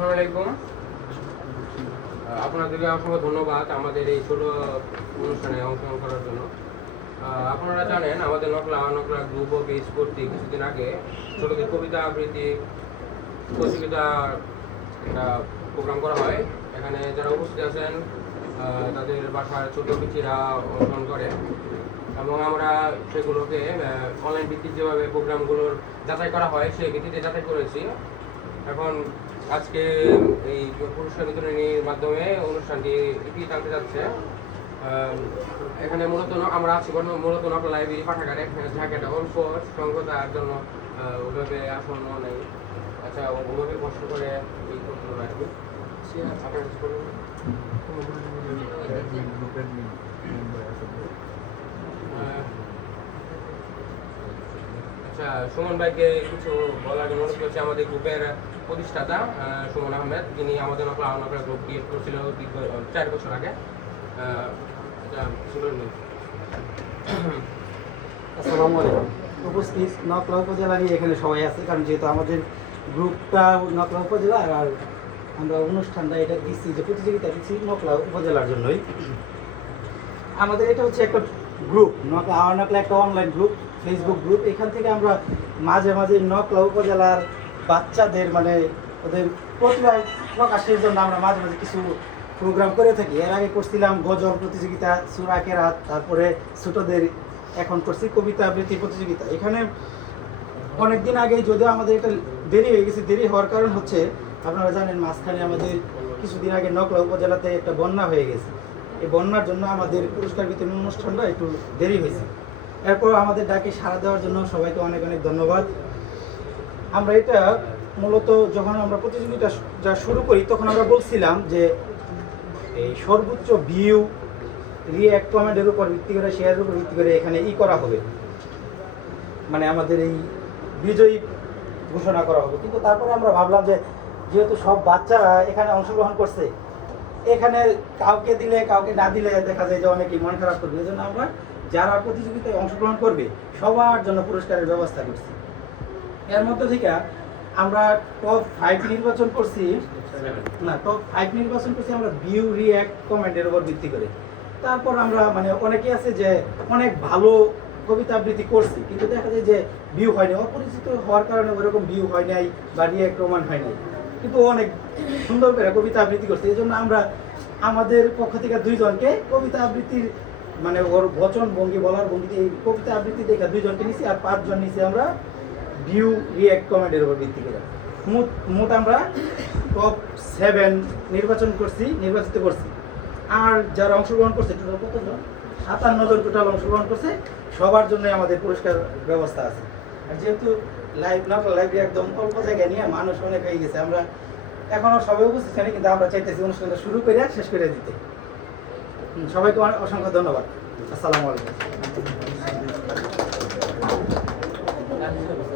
আসসালামু আলাইকুম। আপনাদেরকে অসংখ্য ধন্যবাদ আমাদের এই ছোট অনুষ্ঠানে অংশগ্রহণ করার জন্য। আপনারা জানেন আমাদের নকলা গ্রুপ অফ পেজ কর্তৃক কিছুদিন আগে ছোটদের কবিতা আবৃত্তি প্রতিযোগিতা একটা প্রোগ্রাম করা হয়। এখানে যারা উপস্থিত আছেন তাদের বাসার ছোট পিচিরা অংশগ্রহণ করে এবং আমরা সেগুলোকে অনলাইন ভিত্তিক যেভাবে প্রোগ্রামগুলোর যাচাই করা হয় সেই ভিত্তিতে যাচাই করেছি। এখন আজকে এই পুরস্কার বিতরণীর মাধ্যমে অনুষ্ঠানটি ইতি টানতে যাচ্ছে। এখানে মূলত আমরা আছি মূলত নকলা লাইব্রেরি পাঠাগারে, জায়গাটা অল্প সংখ্যতার জন্য ওইভাবে আসন্ন নেই। আচ্ছা, ওইভাবে কষ্ট করে এই করতে হবে আর কি। আচ্ছা, সুমন ভাইকে কিছু বলার জন্য অনুরোধ করছি। আমাদের গ্রুপের প্রতিষ্ঠাতা সুমন আহমেদ, যিনি আমাদের নকলা গ্রুপ ক্রিয়েট করেছিল 4 বছর আগে। আসসালামু আলাইকুম। উপস্থিত নকলা উপজেলা নিয়ে এখানে সবাই আছে, কারণ যেহেতু আমাদের গ্রুপটা নকলা উপজেলা আর আমরা অনুষ্ঠানটা এটা দিচ্ছি যে প্রতিযোগিতা দিচ্ছি নকলা উপজেলার জন্যই। আমাদের এটা হচ্ছে একটা গ্রুপ, নকলা একটা অনলাইন গ্রুপ, ফেসবুক গ্রুপ। এখান থেকে আমরা মাঝে মাঝে নকলা উপজেলার বাচ্চাদের মানে ওদের প্রতিভা প্রকাশের জন্য আমরা মাঝে মাঝে কিছু প্রোগ্রাম করে থাকি। এর আগে করছিলাম গজল প্রতিযোগিতা, সূরা কেরাত, তারপরে ছোটদের এখন করছি কবিতা আবৃত্তি প্রতিযোগিতা। এখানে অনেকদিন আগে যদিও আমাদের এটা দেরি হয়ে গেছে, দেরি হওয়ার কারণ হচ্ছে আপনারা জানেন মাঝখানে আমাদের কিছুদিন আগে নকলা উপজেলাতে একটা বন্যা হয়ে গেছে। এই বন্যার জন্য আমাদের পুরস্কার বিতরণ অনুষ্ঠানটা একটু দেরি হয়েছে। এরপর আমাদের ডাকে সাড়া দেওয়ার জন্য সবাইকে অনেক অনেক ধন্যবাদ। আমরা এটা মূলত যখন আমরা প্রতিযোগিতা যা শুরু করি তখন আমরা বলছিলাম যে এই সর্বোচ্চ ভিউ, রিঅ্যাক্ট, কমেন্টের উপর ভিত্তি করে, শেয়ারের উপর ভিত্তি করে এখানে করা হবে, মানে আমাদের এই বিজয়ী ঘোষণা করা হবে। কিন্তু তারপরে আমরা ভাবলাম যে যেহেতু সব বাচ্চারা এখানে অংশগ্রহণ করছে, এখানে কাউকে দিলে কাউকে না দিলে দেখা যায় যে অনেকেই মন খারাপ করবে। এই জন্য আমরা যারা প্রতিযোগিতায় অংশগ্রহণ করবে সবার জন্য পুরস্কারের ব্যবস্থা করছি। এর মধ্যে থেকে আমরা টপ 5 নির্বাচন করছি, টপ 5 নির্বাচন করছি আমরা ভিউ, রিঅ্যাক্ট, কমেন্টের উপর ভিত্তি করে। তারপর আমরা মানে অনেকে আছে যে অনেক ভালো কবিতা আবৃত্তি করছি, কিন্তু দেখা যায় যে ভিউ হয়নি, অপরিচিত হওয়ার কারণে ওরকম ভিউ হয় নাই বা রিঅ্যাক্ট কমেন্ট হয় নাই, কিন্তু অনেক সুন্দর করে কবিতা আবৃত্তি করছে। এই জন্য আমরা আমাদের পক্ষ থেকে 2 জনকে কবিতা আবৃত্তির মানে ওর বচন ভঙ্গি, বলার ভঙ্গিতে এই কবিতা আবৃত্তি দেখে 2 জনকে নিছি, আর 5 জন নিছি আমরা ভিউ, রিঅ্যাক্ট, কমেন্টের উপর ভিত্তি করে। মোট আমরা টপ 7 নির্বাচিত করছি। আর যারা অংশগ্রহণ করছে টোটাল কতজন? 57 জন টোটাল অংশগ্রহণ করছে। সবার জন্য আমাদের পুরস্কার ব্যবস্থা আছে। আর যেহেতু লাইব্রেরি একদম অল্প জায়গায় নিয়ে মানুষ অনেক হয়ে গেছে, আমরা এখনও সবাই উপস্থিত নেই, কিন্তু আমরা চাইতেছি অনুষ্ঠানটা শুরু করে শেষ করে দিতে। সবাইকে অসংখ্য ধন্যবাদ। আসসালামু আলাইকুম।